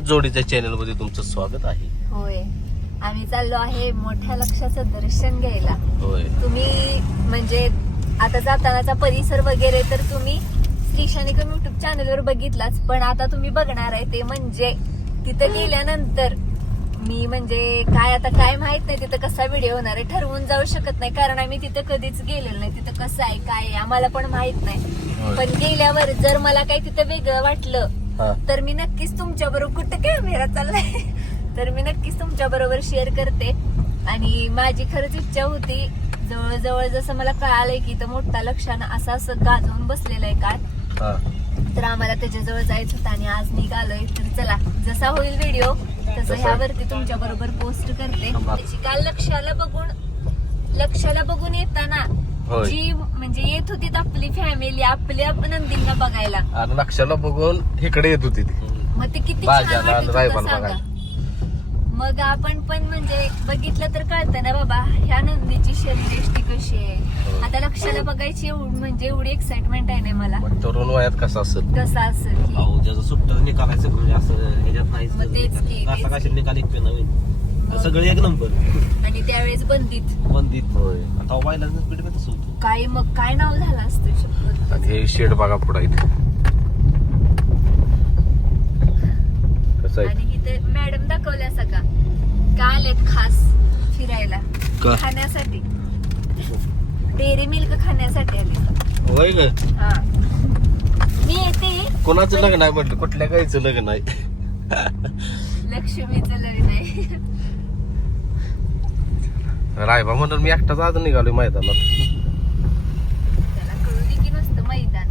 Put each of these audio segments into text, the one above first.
जोडीच्या चॅनलमध्ये तुमचं स्वागत आहे. होय. आम्ही चाललो आहे मोठ्या लक्षाचं दर्शन घ्यायला. होय. तुम्ही म्हणजे आता जातानाचा परिसर वगैरे तर तुम्ही श्रीशानिकम युट्यूब चॅनलवर बघितलाच पण आता तुम्ही बघणार आहे ते म्हणजे तिथं गेल्यानंतर मी म्हणजे काय आता काय माहीत नाही तिथं कसा व्हिडिओ होणार आहे ठरवून जाऊ शकत नाही कारण आम्ही तिथं कधीच गेलेलो नाही. तिथं कसं आहे काय आहे आम्हाला पण माहीत नाही. पण गेल्यावर जर मला काही तिथं वेगळं वाटलं हा. तर मी नक्कीच तुमच्या बरोबर कुठं कॅमेरा चाललाय? तर मी नक्कीच तुमच्या बरोबर शेअर करते. आणि माझी खरंच इच्छा होती जवळजवळ जसं मला कळालंय की इथं मोठा लक्षानं असं असं गाजवून बसलेलं आहे काय हा. तर आम्हाला त्याच्याजवळ जायचं होतं आणि आज निघालोय. तर चला जसा होईल व्हिडिओ तसं तसा. ह्यावरती तुमच्या बरोबर पोस्ट करते. थांबा. त्याची काल लक्षाला बघून लक्षाला बघून येताना होय. जी म्हणजे येत होती आपली फॅमिली आपल्या नंदींना बघायला आणि नक्षाला बघून इकडे येत होती ती मग ते किती छान बाजारला वाटत होतं रायबाला सांगा. बघायला. मग आपण पण म्हणजे बघितलं तर कळतं ना बाबा ह्या नंदीची शरीरयष्टी कशी आहे हो. आता लक्षाला बघायची एवढी म्हणजे एवढी एक्साइटमेंट आहे ना मला तरुण वयात कसं असेल कसं असेल अहो ज्याचं सुट्ट निकालायचं म्हणजे असं ह्याच्यात नाहीच मग तेच की, तेच कशी निकाल एक नवीन. सगळे एक नंबर. आणि त्यावेळेस बंदीत. बंदीत होय. आता व्हायला स्पीडमध्ये तसं होतं काय मग काय नाव झालं असतं शपथ आणि हे शेड बघा पुढे इथे. कसं आहे? आणि इथे मॅडम दाखवल्या सका का? आलेत खास फिरायला? का? खाण्यासाठी. डेअरी मिल्क खाण्यासाठी आले होय ग हा. मी येते. कोणाचं लग्न आहे म्हटलं? कुठल्या गाईचं लग्न आहे? लक्ष्मीचं लग्न आहे. रायबा म्हणून मी एकटाच आज निघालोय मैदानात. त्याला कळू दे की नसतं मैदान.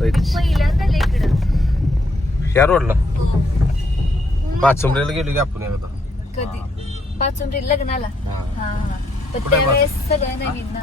मी इथे पहिल्यांदा आले इकडं. ह्या रोडला? हो. गेलो की आपण एकदा. कधी? पाचुंबरी लग्नाला. हा. पण कुठे आहे त्यावेळेस सगळं नवीन ना.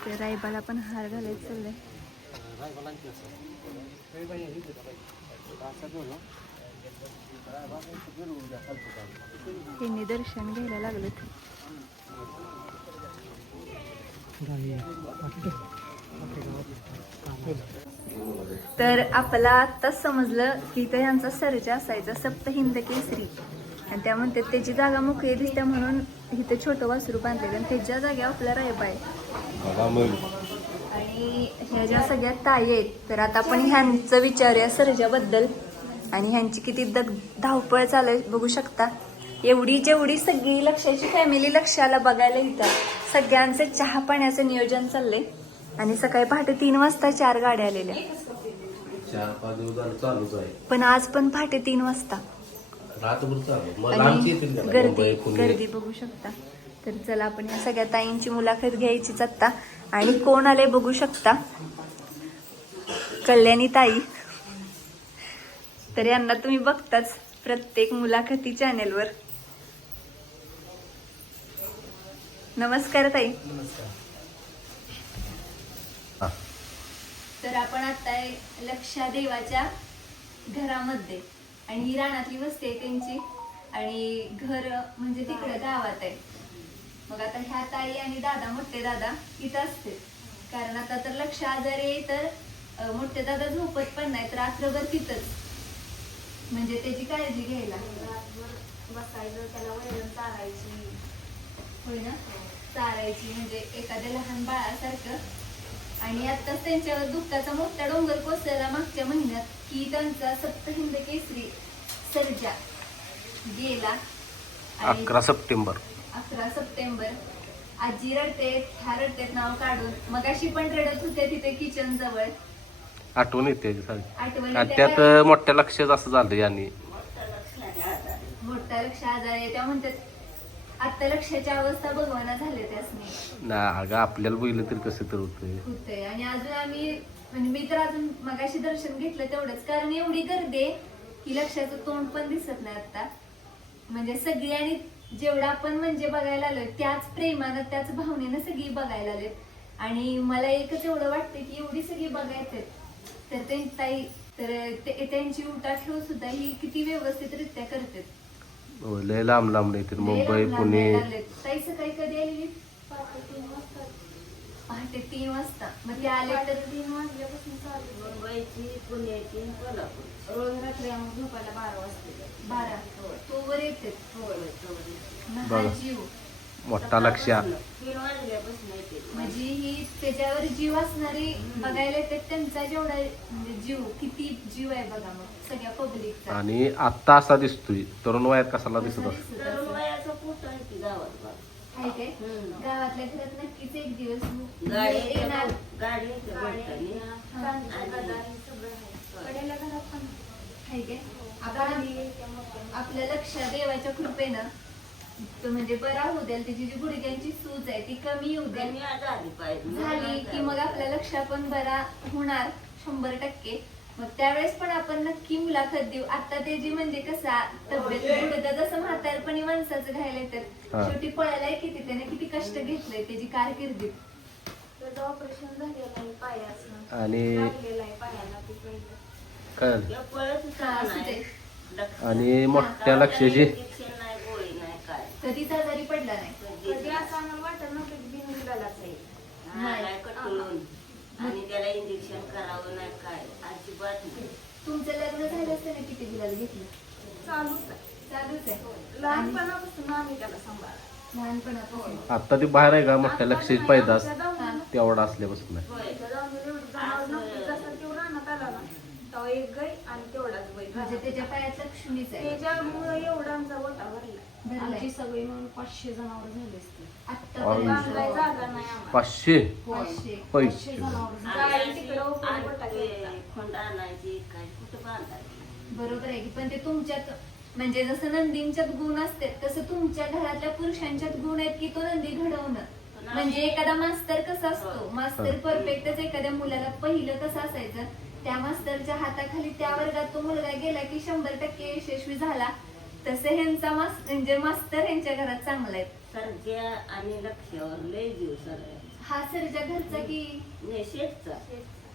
ते रायबाला पण हार घालायचं चाललंय. त्यांनी दर्शन घ्यायला लागलं तर आपला आत्ताच समजलं की इथं यांचा सर्जा असायचा सप्त हिंद केसरी. आणि त्या म्हणतात त्याची जागा मोकळी दिसते म्हणून इथं छोटं वासरू बांधलेलं आणि त्याच्या जागेवर आपला रायबा आहे. आणि ह्या ज्या सगळ्या ताई आहेत तर आता आपण ह्यांचं विचारूया सर्जाबद्दल. आणि ह्यांची किती दग धावपळ चालू बघू शकता. एवढी जेवढी सगळी लक्षाची फॅमिली लक्षाला बघायला येतात. सगळ्यांचं चहा पाण्याचं नियोजन चाललंय. आणि सकाळी पहाटे तीन वाजता चार गाड्या आलेल्या. चार पाच दिवस झालं चालूच आहे. पण आज पण पहाटे तीन वाजता. रातभर चालू मग लांबची आणि त्याला. गर्दी मुंबई, पुणे. गर्दी बघू शकता. तर चला आपण या सगळ्या ताईंची मुलाखत घ्यायचीच आत्ता आणि कोण आले बघू शकता? कल्याणी ताई. तर यांना तुम्ही बघताच प्रत्येक मुलाखती चॅनेलवर नमस्कार ताई. हा. तर आपण आता आहे लक्षा देवाच्या घरामध्ये आणि ही रानातली वस्ती आहे त्यांची. आणि घर म्हणजे तिकडे गावात आहे. मग आता ह्या ताई आणि दादा मोठे दादा इथं असते कारण आता तर लक्ष आजारी आहे तर मोठे दादा झोपत पण नाही तर रात्रभर तिथंच. म्हणजे त्याची काळजी घ्यायला. बसायचं त्याला वैरण चारायची होय ना? चारायची म्हणजे एखाद्या लहान बाळासारखं. आणि आताच त्यांच्यावर दुःखाचा मोठा डोंगर कोसळला मागच्या महिन्यात की त्यांचा सप्तहिंद केसरी सर्जा गेला. आणि अकरा सप्टेंबर. अकरा सप्टेंबर. आजी रडते ह्या रडतेत नाव काढून. मग अशी पण रडत होते तिथे किचन जवळ. आठवण येते सारखी. आठवणी आणि त्या त्यात अं, मोठ्या लक्षात असं झालं यांनी. मोठा लक्ष आजार आहे. त्या म्हणतात आता लक्षाची अवस्था भगवाना झाले त्यासनी. ना अगं आपल्याला बघितलं तरी कसं तर होतंय. होते आणि अजून आम्ही म्हणजे मी तर अजून मगाशी दर्शन घेतलं तेवढंच. कारण एवढी गर्दी आहे की लक्षाचं तोंड पण दिसत नाही आता म्हणजे सगळी आणि जेवढं आपण म्हणजे बघायला आलोय त्याच प्रेमानं त्याच भावनेनं सगळी बघायला आलेत आणि मला एकच एवढं वाटतं की एवढी सगळी बघायचे तर ते ताई तर ते- त्यांची उठा ठेव सुद्धा ही किती व्यवस्थितरित्या करतात. लय लांब लांब येते लय मुंबई पुणे. ताई सकाळी कधी आलेली? पहाटे तीन वाजता. मग ते आले तर? तीन वाजल्यापासून चालू मुंबईची पुण्याची कोल्हापूर. रोज रात्री आम्ही झोपायला बारा वाजता बारा. तो वर येते मोठा लक्ष्या. तीन वाजल्यापासून म्हणजे ही त्याच्यावर जीव असणारी बघायला येतात त्यांचा जेवढा म्हणजे जीव किती जीव आहे बघा मग सगळ्या पब्लिकचा. आणि आत्ता असा दिसतोय. तरुण वयात कसाला दिसत असतो? तरुण वयाचा पोट आहे की गावात बा. आहे काय? हम्म. गावातल्या घरात नक्कीच एक दिवस गाडी येणार. गाडी आहे काय? आपण आपल्या लक्षात देवाच्या कृपेनं तो म्हणजे बरा होऊ द्याल त्याची जी गुडघ्यांची सूज आहे ती कमी होऊ द्याल झाली की मग आपल्या लक्ष पण बरा होणार शंभर टक्के. मग त्यावेळेस पण आपण नक्की मुलाखत देऊ. आता ते जी म्हणजे कसा तब्येत गुडघा जसं म्हातारपणी माणसाचं घ्यायला हा. येतात शेवटी पळायला किती त्याने किती कष्ट घेतलंय त्याची कारकिर्दीत त्याचं ऑपरेशन झालेलं आहे पायाचं. आणि लागलेलं आहे पायाला ते पहिलं. कळलं. त्या पळत हा, असू दे. लक्ष आणि मोठ्या लक्ष्याची इंजेक्शन नाही गोळी नाही काय कधीच आजारी पडला नाही. कधी असं आम्हाला वाटत नव्हतं की आहे आणि त्याला इंजेक्शन करावं नाही काय अजिबात नाही. तुमचं लग्न झालं असतं ना किती दिवस घेतलं? चालूच आहे. चालूच आहे. लहानपणापासून आम्ही त्याला सांभाळा लहानपणापासून. आता ती बाहेर आहे का? मोठ्या लक्षाची पैदास तेवढा असल्यापासून ना म्हणजे त्याच्या पायात लक्ष्मीच आहे. त्याच्यामुळे एवढा आमचा गोटा भरला. आमची सगळी मिळून पाचशे जनावर झाले असते आत्तापर्यंत बांधाय जागा नाही आम्हाला. पाचशे? पाचशे. पैसे. गाडी तिकडं उकळून गोटा आणि घ्यायचा. खोंड आणायची काय कुठं बांधायची? बरोबर आहे की पण ते तुमच्यात म्हणजे जसं नंदींच्यात गुण असतात तसं तुमच्या घरातल्या पुरुषांच्यात गुण आहेत की तो नंदी घडवणं. म्हणजे एखादा मास्तर कसा असतो? मास्तर परफेक्टच एखाद्या मुलाला पहिलं कसं असायचं? त्या मास्तरच्या हाताखाली त्या वर्गात तो मुलगा गेला की शंभर टक्के यशस्वी झाला. तसं ह्यांचा मास म्हणजे मास्तर ह्यांच्या घरात चांगला आहे सर्ज्या आणि लक्ष्यावर लय जीव सर हा सरच्या घरचा की शेतचा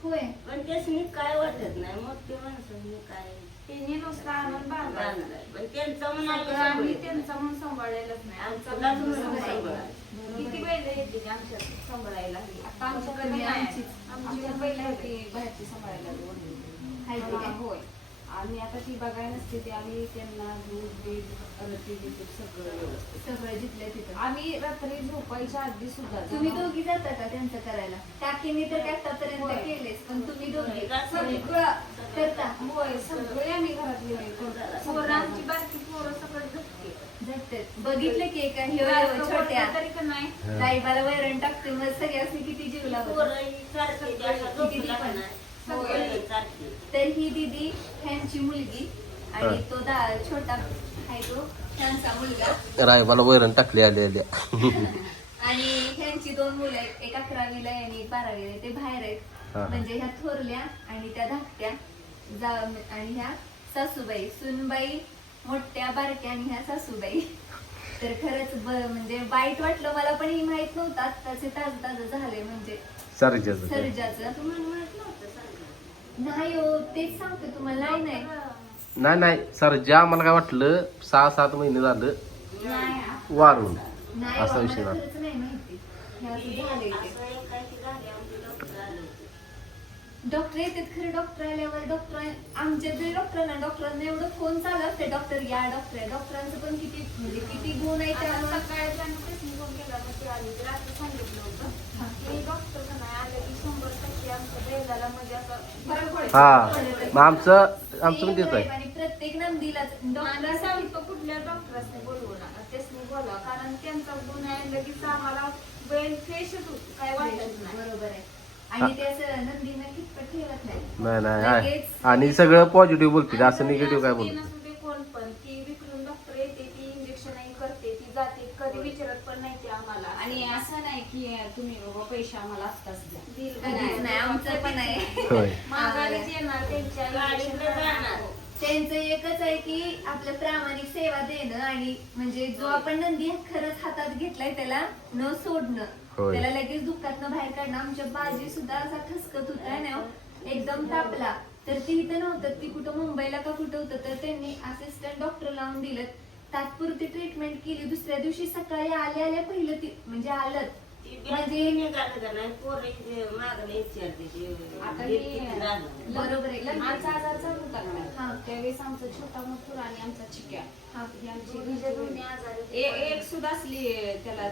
होय. पण त्यासनी काय वाटत नाही मग ते माणसांनी काय त्यांनी नुसतं आणून बांधलंय पण त्यांचं सगळं आम्ही त्यांचा म्हणून सांभाळायलाच नाही. आमचा आमचं म्हणून सांभाळायला. सांभाळायला. किती बैल येते आमच्या सांभाळायला? आता आमच्याकडे आमची बैल होती बाहेरची सांभाळायला दोन. हाय की हा, काय? होय. आणि आता ती बघायला नसते ते आम्ही त्यांना दूध बीज रती बिती सगळं व्यवस्थित. सगळं जिथलं तिथं. आम्ही रात्री झोपायच्या आधी सुद्धा तुम्ही दोघी जाता का त्यांचं करायला? टाकीने तर काय आतापर्यंत होय. केलेच पण तुम्ही दोघी. सगळी. करता. होय सगळे आम्ही घरातली बाई करतो. पोरं आमची बारकी पोरं सगळं झटके झटते बघितलं की एका हिरो छोट्या. तरी का नाही? गाईबाला वैरण टाकते मग सगळ्यासनी किती जीव लागतो पोरंही सारखी त्याला झोपला का नाही? होय. सगळी सारखी. तर ही दिदी ह्यांची मुलगी आणि. तो दा छोटा आहे तो त्यांचा मुलगा. रायबाला वैरण टाकली आल्या आल्या आणि ह्यांची दोन मुलं आहेत एक अकरावीला आहे आणि एक बारावीला आहे. ते बाहेर आहेत. म्हणजे ह्या थोरल्या आणि त्या धाकट्या जा आणि ह्या सासूबाई. सुनबाई मोठ्या बारक्या आणि ह्या सासूबाई. तर खरंच ब- म्हणजे वाईट वाटलं मला पण ही माहीत नव्हतं. आत्ताचे ताज ताज झाले म्हणजे. सरजाचं. सर्जाचं. तुम्हाला माहीत नव्हतं. नाही हो तेच सांगते तुम्हाला नाही नाही. नाही नाही सरजा आम्हाला काय वाटलं सहा सात महिने झालं नाही वारून. नाही असा विषय मला झाला. खरंच नाही माहिती. हे असं झालंय ते. डॉक्टर येतात खरं डॉक्टर आल्यावर डॉक्टर आमच्या जे डॉक्टरांना डॉक्टरांना एवढं फोन चालू असते डॉक्टर या डॉक्टर या डॉक्टरांचं पण किती म्हणजे किती गुण आहे त्यामुळे. सांगितलं हा मग आमचं आमचं पण तेच आहे. आणि प्रत्येक नंदीलाच डॉक्टर डॉक्टर सांगतो कुठल्या डॉक्टरांनी त्यासनी कारण त्यांचा गुण आहे लगेच आम्हाला फ्रेशच होतो. काय वाटत नाही. बरोबर आहे. आणि ते असं नंदीनं कितपत ठेवत नाही. नाही नाही आहे. लगेच- आणि सगळं पॉझिटिव्ह बोलते असं निगेटिव्ह काय बोलते कोण पण ती विकलून डॉक्टर येते ती इंजेक्शन करते ती जाते. कधी विचारत पण नाही ती आम्हाला. आणि असं नाही की तुम्ही बाबा पैसे आम्हाला आत्ताच द्या दिल कधीच नाही आमचं पण आहे. होय. माघारीच येणार त्यांच्या गाडीतनं injection जाणार. करणार. त्यांचं एकच आहे की आपलं प्रामाणिक सेवा देणं आणि म्हणजे जो आपण नंदी खरंच हातात घेतलाय त्याला न सोडणं. होय. त्याला लगेच दुःखातनं बाहेर काढणं. आमच्या बाजी सुद्धा असा ठसकत होता ना एकदम तापला. तर ती इथं नव्हतं ती कुठं मुंबईला का कुठं होतं तर त्यांनी असिस्टंट डॉक्टर लावून दिलं. तात्पुरती ट्रीटमेंट केली. दुसऱ्या दिवशी सकाळी आल्या आल्या पहिलं ती म्हणजे आलं म्हणजे हे? बरोबर आहे लग्नाचा आजार चालू होता? हा. त्यावेळेस आमचा छोटा मथुर आणि आमचा चिक्या हा. ही आमची दोन्ही. आजार. ए- एक सुद्धा असली त्याला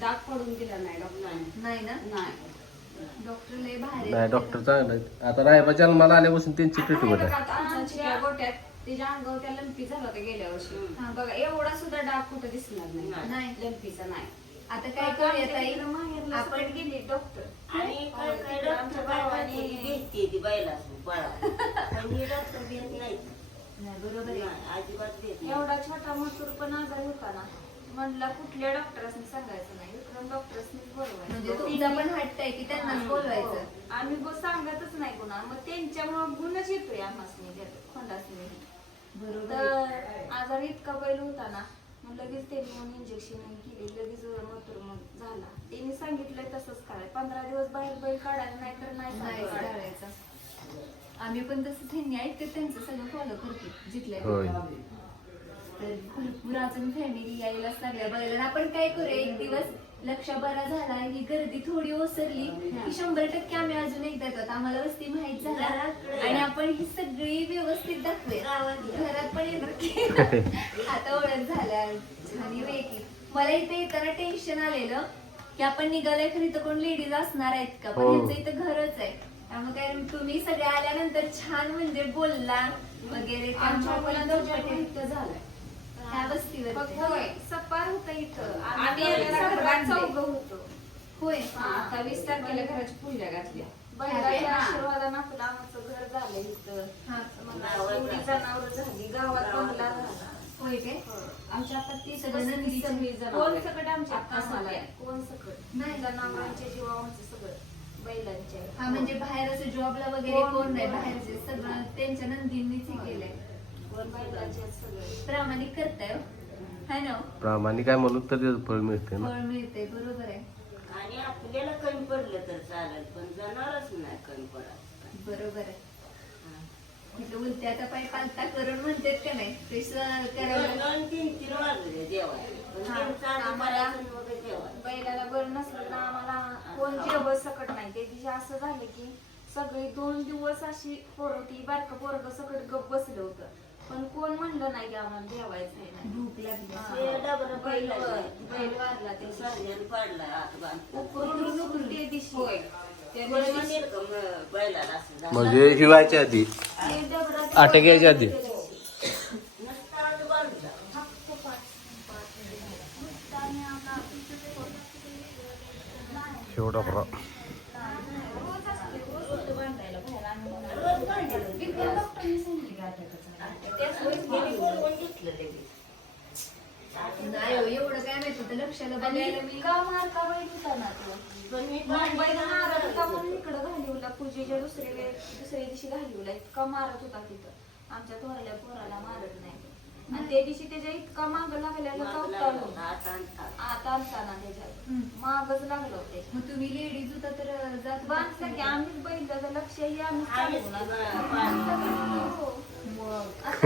डाग पडून दिला नाही डॉक्टरांनी नाही ना नाही डॉक्टर लय बाहेर नाही डॉक्टर चांगलं आहेत. आता रायबा जन्माला आल्यापासून त्यांची ट्रीटमेंट आहे आता आमचा चिक्या गोट्यात त्याच्या अंगावर त्या लंपी झाला होता गेल्या वर्षी हा. बघा एवढा सुद्धा डाग कुठं दिसणार नाही नाही लंपीचा नाही आता काय करूया ताई? आपण गेली डॉक्टर. आणि डॉक्टर बायकांनी भेटते ती बायला बाळा पण ही डॉक्टर भेट नाही. नाही, बरोबर आहे. नाही, अजिबात भेट नाही. एवढा छोटा मथुर पण आजार होता ना म्हणलं कुठल्या डॉक्टरांनी सांगायचं नाही विक्रम डॉक्टरसनी म्हणजे बोलवायचं तुमचा पण हट्ट आहे की त्यांनाच बोलवायचं? हो. आम्ही गो सांगतच नाही गुन्हा मग त्यांच्यामुळे गुणच येतोय आम्हाला खोंडासनी बरोबर आहे. तर आजार इतका बैल होता ना मग लगेच त्यांनी मग इंजेक्शन केली लगेच मथुर मग झाला. त्यांनी सांगितलंय तसंच कराय पंधरा दिवस बाहेर बैल काढायला नाही तर नाही आम्ही पण तसं त्यांनी ऐकते त्यांचं सगळं फॉलो करतो जिथल्या होय. तर भरपूर अजून फॅमिली यायला सगळ्या बघायला आपण काय करूया एक दिवस लक्ष बरा झाला ही गर्दी थोडी ओसरली की शंभर टक्के आम्ही अजून एकदा येतात आम्हाला वस्ती माहीत झाला. आणि आपण ही सगळी व्यवस्थित दाखवूया. घरात पण येणार आता ओळख झाल्या. छान आहे की मला इथे येताना टेन्शन आलेलं की आपण निघालोय खरी तर कोण लेडीज असणार आहेत का? पण हो. यांचं इथं घरच आहे. त्यामुळे काय तुम्ही सगळे आल्यानंतर छान म्हणजे बोलला वगैरे. आमच्या त्यामुळे मला मुलांचा नव्हतं जन्म इथं झालाय. ह्या वस्तीवर. फक्त होय. सपार होता इथं. आम्ही आम्ही एका सर्वात बांधले. चौघं होतो. होय. हा, आता वीस तारखेला घराची बैलाच्या हा. आशीर्वादानं आपलं आमचं घर झालं इथं. हा. मग एवढी जनावर झाली. गावात बंगला झाला. होय काय? आमच्या आता तीस सगळं कोण. सकट आमच्या आता सगळ्या. कोण सकट नाही. जनावरांच्या जीवावरचं सगळं. बैलांच्या हा म्हणजे बाहेर असं जॉबला वगैरे कोण- कोण नाही. बाहेरचे सगळं त्यांच्या नंदींनीच हे केलंय. प्रामाणिक करताय हो. हाय ना हो? प्रामाणिक काय म्हणून तर त्याचं फळ मिळते ना. फळ मिळते बरोबर आहे. आणि आपल्याला कमी पडलं तर चालेल पण जनावरच नाही कमी पडत. बरोबर आहे. उलट्या आता पाय पालता करून म्हणतात का नाही? ते सहन दोन तीन तीन वाजले जेवायला. पण हा, त्यांचं आधी आम्हाला- करायचं मग बैलाला बरं नसलं तर आम्हाला कोण जेवण सकट नाही. दिवशी असं झालं की सगळी दोन दिवस अशी पोरं ती बारकं पोरग सकट गप बसलं होतं. पण कोण म्हणलं नाही की आम्हाला जेवायचं आहे नाही. भूक लागली. ते डबरं बैल पडलं. बैल वारला ते ते सर्जन पडलाय आत बांधतो उकरून उकरून ते दिवशी. होय. त्या कोणी दिवशी. म्हणेल का मग बैलाला असं झालं? म्हणजे हिवायच्या आधी. ते यायच्या आधी. नुसतं आत बांधला. फक्त पाच पाच नुसतं आम्ही आता शेवटा खरा रोज असते रोज बांधायला बाहेर आणून रोज बांधलं. विक्रम डॉक्टरांनी सांगितलं की अटॅकाचा त्याच वेळेस गेली बोलवून घेतलं लगेच. हो, एवढं काय माहीत होतं लक्षाला बघायला मी का मारका बैल होता ना तो? पण मी मुंबईला मारत होता. म्हणून इकडं घालिवला पूजेच्या दुसऱ्या वेळ दुसऱ्या दिवशी घालिवला. इतका मारत होता तिथं. आमच्या थोरल्या पोराला मारत नाही. आणि त्या दिवशी त्याच्या इतका माग लागलेला मागं चौथा. आत आणताना त्याच्यात. मागच लागलो ते मग तुम्ही लेडीज होता तर जात बांधलं की आम्हीच बैल त्याचं लक्षही आम्ही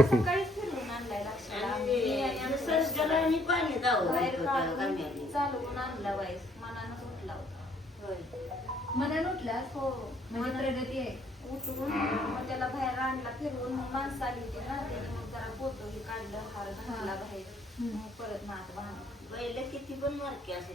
सकाळीच फिरवून आणलाय लक्षाला आम्ही आणि पाणी चालवून आणला मनानं उठला होता होय. मनान उठला हो म्हणजे प्रगती आहे उठून मग त्याला बाहेर आणला फिरवून मग माणसं आली होती ना त्याने मग जरा पोतो हे काढलं हार घातला बाहेर मग परत मात बांधला बैल किती पण मारके असू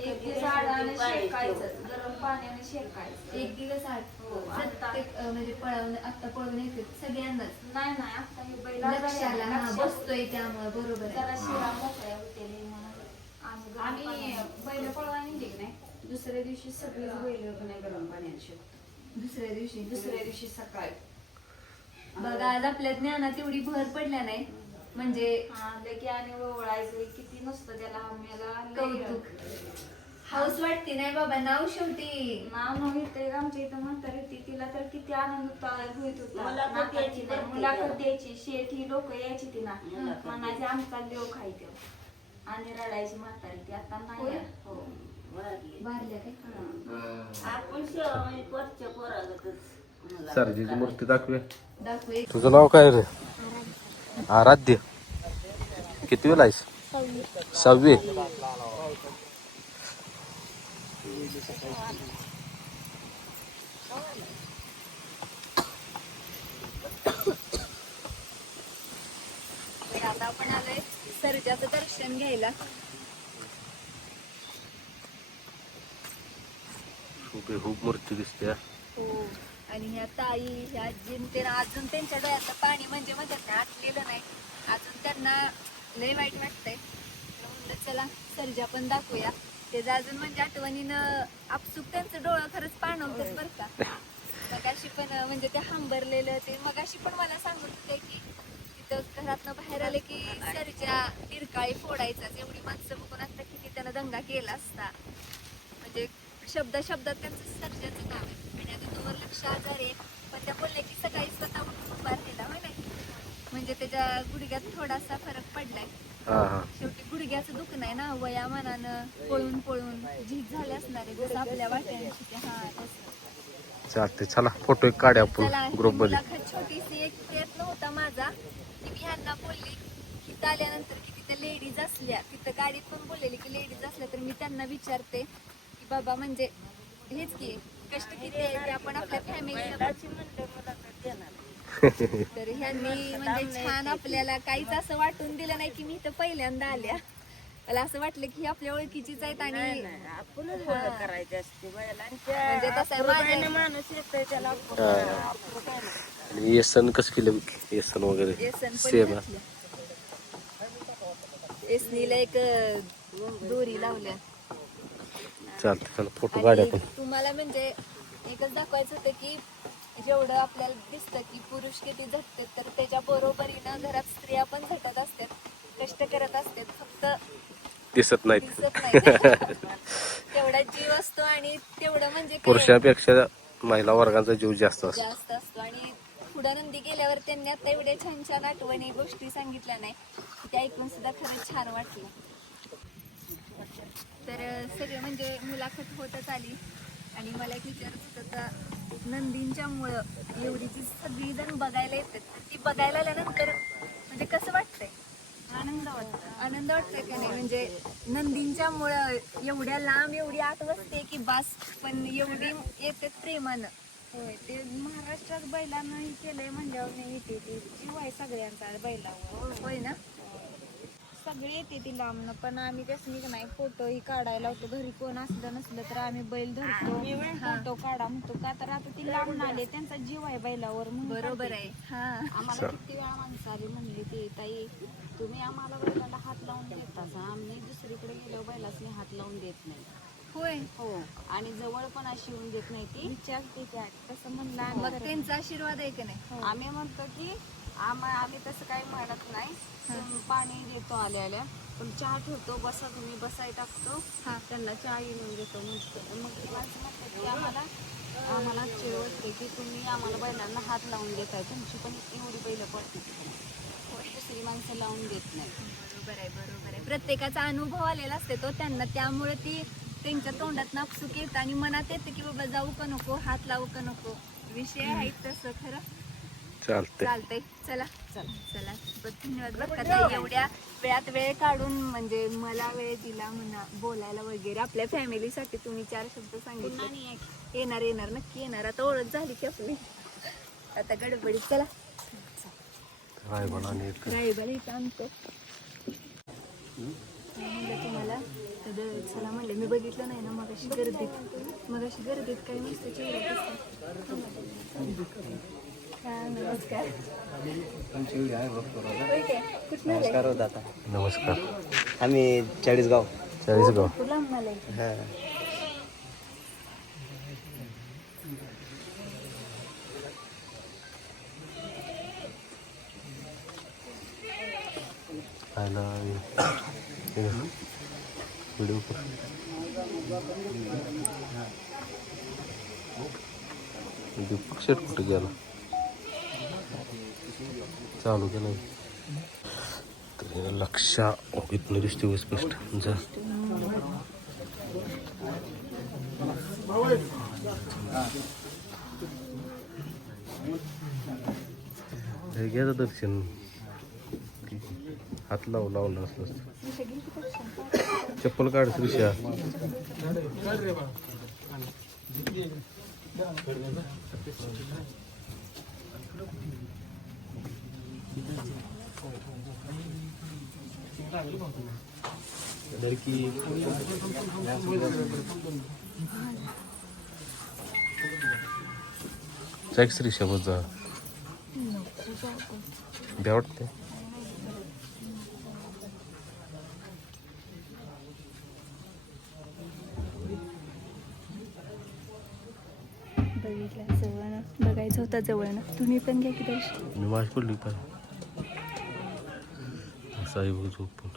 एक दिवस आडाने शेकायचं. गरम पाण्याने शेकायचं. एक दिवस हो, आता. प्रत्येक अं, म्हणजे पळवून आता पळवून येते सगळ्यांनाच. नाही नाही आता हे बैल लक्षाला हा, बसतोय त्यामुळे बरोबर जरा शिरा मोकळ्या म्हणून आम्ही गरम आम्ही पाण्याने- बैल पळवा नेली की नाही? दुसऱ्या दिवशी सगळीच बैल नाही गरम पाण्यात. शिकतो दुसऱ्या दिवशी? दुसऱ्या दिवशी सकाळी. बघा आज आपल्या ज्ञानात एवढी भर पडल्या नाही. म्हणजे आणलं की आणि ओवळायचं किती नसतं त्याला आम्हाला कौतुक. हाऊस वाटते नाही बाबा नाव शेवटी. नाव नव्हे ते आमच्या इथं म्हातारी होती तिला तर किती आनंद होता- होत होता. मुलाखत नाकाची द्यायची नाही, बरं मुलाखत ती. द्यायची. शेठ ही लोक यायची तिला. मुलाखत म्हणायचे आमचा देव खायते आणि रडायची म्हातारी ती. आता नाही होय? आहे. हो. वारली. भारल्या काय? आपण सेवा म्हणजे परच्या पोरागतच मुलाखत सरजीची. मूर्ती दाखवे. दाखवे. तुझं नाव काय रे? आराध्य. किती वेळा आहेस सहावी आता आपण आलोय सर्जाचं दर्शन घ्यायला. हुबेहूब मूर्ती दिसते हो. आणि ह्या ताई ह्या ते अजून त्यांच्या डोळ्यातलं पाणी म्हणजे म्हणतात ना आटलेलं नाही. अजून त्यांना लय वाईट वाटतंय. म्हणलं चला सर्जा पण दाखवूया. त्याचं अजून म्हणजे आठवणीनं आपसुक त्यांचं डोळं खरंच पाणवतच बरं का. मगाशी पण म्हणजे ते हांबरलेलं ते मगाशी पण मला सांगत होते की तिथं घरातनं बाहेर आले की सर्जा तिरकाळी फोडायचाच. एवढी माणसं बघून आता किती त्यानं दंगा केला असता. म्हणजे शब्द शब्दात त्यांचं सर्जाचं काम आहे. आणि आता तुम्हाला लक्ष आजार आहे. पण त्या बोलल्या की सकाळी स्वतः उठून उभा राहिला म्हणजे त्याच्या गुडघ्यात थोडासा फरक पडलाय. हा हा. शेवटी गुडघ्याचं दुखणं आहे ना वयामानानं पळून पळून झीज झाले असणार आहे जसं आपल्या वाट्यांशी ते हा तसं. चालते चला फोटो एक काढ्या चला आपण ग्रुपमध्ये मुलाखत छोटीशी एक प्रयत्न होता माझा की मी ह्यांना बोलली तिथं आल्यानंतर की तिथं लेडीज असल्या तिथं गाडीत पण बोललेली की लेडीज असल्या तर मी त्यांना विचारते की बाबा म्हणजे हेच की कष्ट किती आहे ते आपण आपल्या फॅमिलीला तर ह्यांनी म्हणजे छान आपल्याला काहीच असं वाटून दिलं नाही की मी इथं पहिल्यांदा आल्या. मला असं वाटलं की ही आपल्या ओळखीचीच आहेत आणि आपणच बोलत करायची असते बैल आणि त्या म्हणजे तसं आहे माझं- अप्रूपाने माणूस येतोय त्याला आपण. अप्रूप आहे ना. आणि येसन कसं केलं? येसन वगैरे. येसन पण सेम घातलं. एसनीला एक अं, दोरी लावल्या. चालते चला फोटो काढ्या आणि आपण. तुम्हाला म्हणजे एकच दाखवायचं होतं की जेवढं आपल्याला दिसतं की पुरुष किती झटतात तर त्याच्या बरोबरीनं घरात स्त्रिया पण झटत असतात कष्ट करत असतात फक्त दिसत नाहीत. दिसत नाही तेवढा जीव असतो आणि तेवढं म्हणजे काय? पुरुषापेक्षा महिला वर्गाचा जीव जास्त असतो. जास्त असतो. आणि पुढं नंदी गेल्यावर त्यांनी आता एवढ्या छान छान आठवणी गोष्टी सांगितल्या नाही. की ते ऐकून सुद्धा खरंच छान वाटलं. तर सगळे म्हणजे मुलाखत होतच आली. आणि मला एक विचारत होतं का नंदींच्या मुळं एवढीची सगळी जण बघायला येतात. तर ती बघायला आल्यानंतर म्हणजे कसं वाटतंय? आनंद वाटतो. आनंद वाटतोय का नाही? म्हणजे नंदींच्या मुळं एवढ्या लांब एवढी आत बसते की बास पण एवढी येतात प्रेमानं. होय ते महाराष्ट्रात बैलांना हे केलंय म्हणल्यावर नाही येते ते जीव आहे सगळ्यांचा बैलावर. होय ना? सगळे येते ती लांबनं पण आम्ही कसं नाही फोटो ही काढायला होतो घरी कोण असलं नसलं तर आम्ही बैल धरतो. फोटो काढा म्हणतो. का तर आता ती लांब आले त्यांचा जीव आहे बैलावर म्हणून बरोबर. आहे. हा. आम्हाला किती वेळा माणसं आली म्हणली ती ताई तुम्ही आम्हाला बैलाला हात लावून देताच आम्ही दुसरीकडे गेलो बैलासनी हात लावून देत नाही. होय. हो. आणि जवळ पण अशी येऊन देत नाही ती. विचारते तसं म्हणलं मग आम्ही त्यांचा आशीर्वाद आहे का नाही? आम्ही म्हणतो की आम्हा आम्ही तसं काही म्हणत नाही. पाणी देतो आल्या आल्या पण चहा ठेवतो बसा तुम्ही बसाय टाकतो. त्यांना चहा येऊन देतो मग म्हणतात की आम्हाला आम्हाला चिडवते की तुम्ही आम्हाला बैलांना हात लावून देताय. तुमची पण एवढी बैल पडते दुसरी माणसं लावून देत नाही. बरोबर आहे बरोबर आहे. प्रत्येकाचा अनुभव आलेला असते तो त्यांना. त्यामुळे ती त्यांच्या तोंडात नापसूक येत आणि मनात येते की बाबा जाऊ का नको हात लावू का नको. विषय आहेत तसं खरं. चालतंय. चला. चला. धन्यवाद बरं का ताई. एवढ्या वेळात वेळ काढून म्हणजे मला वेळ दिला म्हणा बोलायला वगैरे. आपल्या फॅमिलीसाठी तुम्ही चार शब्द सांगितले. येणार येणार. नक्की येणार. आता ओळख झाली की आपली. आता गडबडीत चला. रायबाला इथं आणतो. म्हणलं तुम्हाला तर चला म्हणलं मी बघितलं नाही ना मग अशी गर्दीत. मग अशी गर्दीत काय मस्त चेहरा दिसतो हा नमस्कार. दादा. नमस्कार. आम्ही चाळीसगाव. चाळीसगाव. हां. खायला व्हिडिओ शेट कुठे गेला? चालू केलं नाही तर लक्षा इथनं दिसते स्पष्ट. जा. घ्या दर्शन. हात लावू लावलं असलं चप्पल काढ श्रीषा लड़की श्रीषा बस जा. भ्या वाटते. बघितलं बघायचं होतं जवळनं. तुम्ही पण घ्या की दर्शन. मी माझ पडली साई बघ झोपून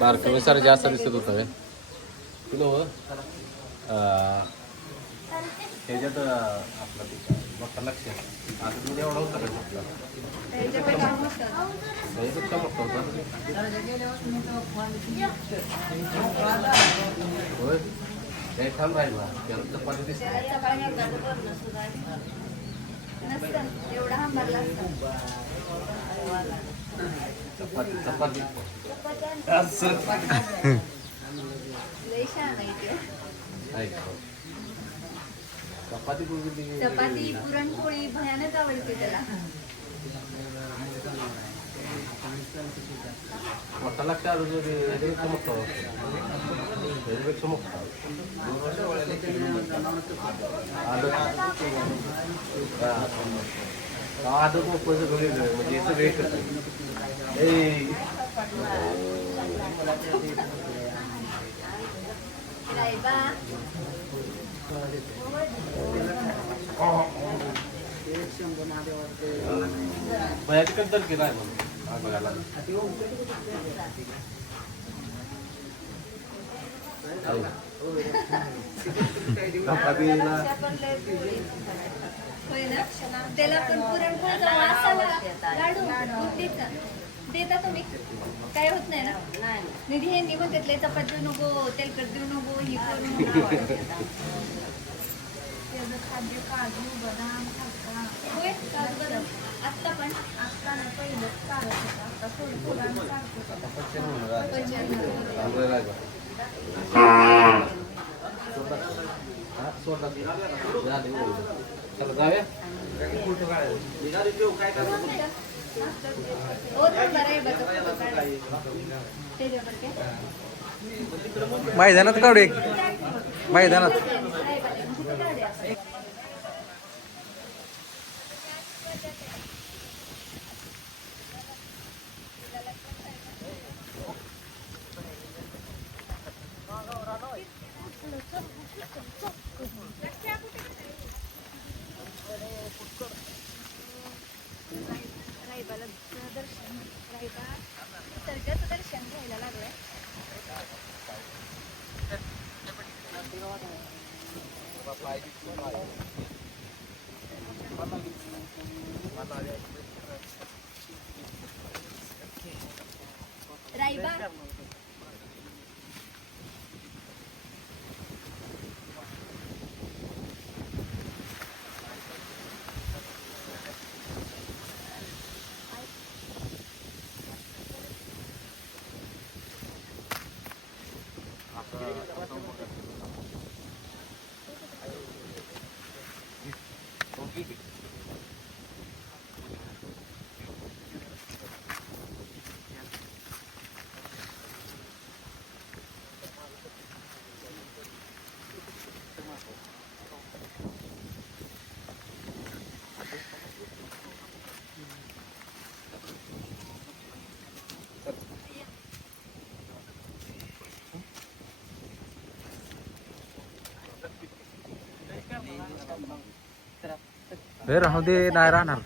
बारकमी सर जास्त दिसत होतं. हे. तुला हो ह्याच्यात आपलं ते मोठा लक्ष. आता तुम्ही एवढा होता का आपला ह्याच्यापेक्षा मोठा होता. होय? थांब राहिला त्याला चपाती दिसते. एवढा चपाती चपाती. पुरणपोळी भयानक आवडते त्याला. आलो जो ते ह्याच्यापेक्षा मोठा होता ह्याच्यापेक्षा मोठा आदत हा. सगळं वेगळं आहे. म्हणजे. ए रायबा बाहेर कद्दल केला आहे म्हणून ना त्याला पण पुरणपोळीचा वास लाडू देता तुम्ही? काय होत नाही ना? निधी यांनी म्हणतात लय चपाती देऊ नको तेलकट देऊ नको ही करू नको. त्याचं खाद्य काजू बदाम होय काजू बदाम. आत्ता पण? असताना पहिलं चालत होता. आता थोडं थोडं चालत सोडा. झाले, एवढं. चला जाऊया हो तर बरं आहे बघा फोटो काढा. त्याच्यावर काय? मैदानात काढू एक मैदानात I just went வேற வந்து நான் ராணர்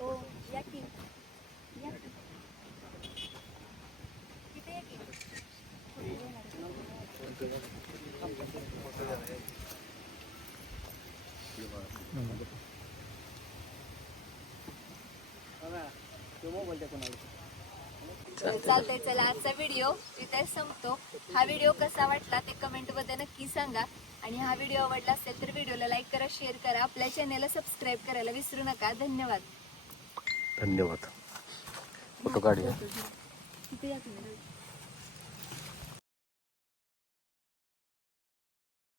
हो या की या की तिथे या की चालतंय चला आजचा व्हिडिओ इथे संपतो. हा व्हिडिओ कसा वाटला ते कमेंटमध्ये नक्की सांगा. आणि हा व्हिडिओ आवडला असेल तर व्हिडिओला लाईक करा शेअर करा. आपल्या चॅनेलला सबस्क्राईब करायला विसरू नका. धन्यवाद. धन्यवाद. फोटो काढूया. किती या तुम्ही?